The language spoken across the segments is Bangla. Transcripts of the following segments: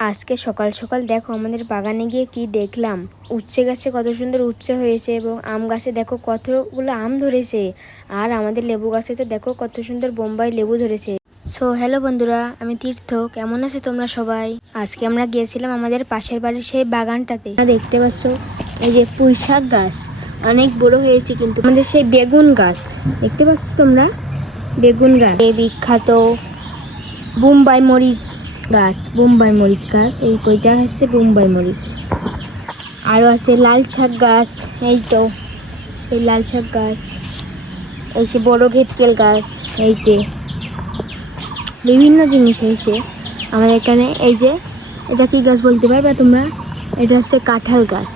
আজকে সকাল সকাল দেখো আমাদের বাগানে গিয়ে কি দেখলাম। উচ্ছে গাছে কত সুন্দর উচ্ছে হয়েছে এবং আম গাছে দেখো কতগুলো আম ধরেছে। আর আমাদের লেবু গাছে তো দেখো কত সুন্দর বোম্বাই লেবু ধরেছে। সো হ্যালো বন্ধুরা, আমি তীর্থ। কেমন আছো তোমরা সবাই? আজকে আমরা গিয়েছিলাম আমাদের পাশের বাড়ির সেই বাগানটাতে। দেখতে পাচ্ছ এই যে পুঁই শাক গাছ অনেক বড় হয়েছে, কিন্তু আমাদের সেই বেগুন গাছ দেখতে পাচ্ছ তোমরা, বেগুন গাছ এই বিখ্যাত বোম্বাই মরিচ গাছ, বোম্বাই মরিচ গাছ, এই কইটা হচ্ছে বোম্বাই মরিচ। আরও আছে লাল শাক গাছ, এই তো এই লাল শাক গাছ, এই যে বড় ঘেটকেল গাছ, এইতে বিভিন্ন জিনিস হয়েছে আমাদের এখানে। এই যে এটা কি গাছ বলতে পারবে তোমরা? এটা হচ্ছে কাঁঠাল গাছ।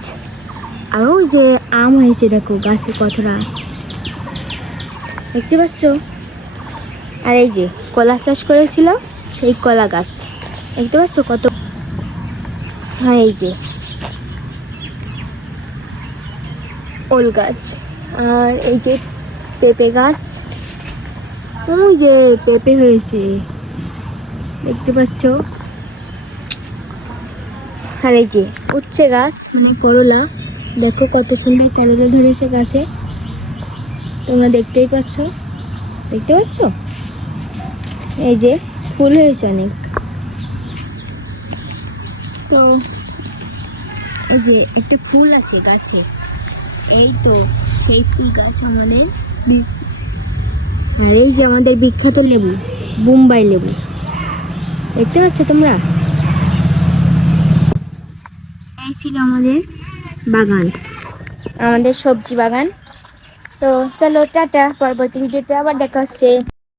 আর ওই যে আম হয়েছে দেখো গাছে কতটা, দেখতে পাচ্ছ? আর এই যে কলা চাষ করেছিল সেই কলা গাছ, দেখতে পাচ্ছ কত। হ্যাঁ এই যে ওল গাছ, আর এই যে পেঁপে গাছ, ওই যে পেঁপে হয়েছে দেখতে পাচ্ছ। আর এই যে উচ্ছে গাছ মানে করলা, দেখো কত সুন্দর করলা ধরেছে গাছে, তোমরা দেখতেই পাচ্ছ, দেখতে পাচ্ছ? এই যে ফুল হয়েছে অনেক। তো এই যে একটা ফুল আছে গাছে, এই তো সেই ফুল গাছ আমাদের। আর এই যে আমাদের বিখ্যাত লেবু, বোম্বাই লেবু, দেখতে পাচ্ছ তোমরা? এই ছিল আমাদের বাগান, আমাদের সবজি বাগান। তো চলো টাটা, পরবর্তী ভিডিওতে আবার দেখা হচ্ছে।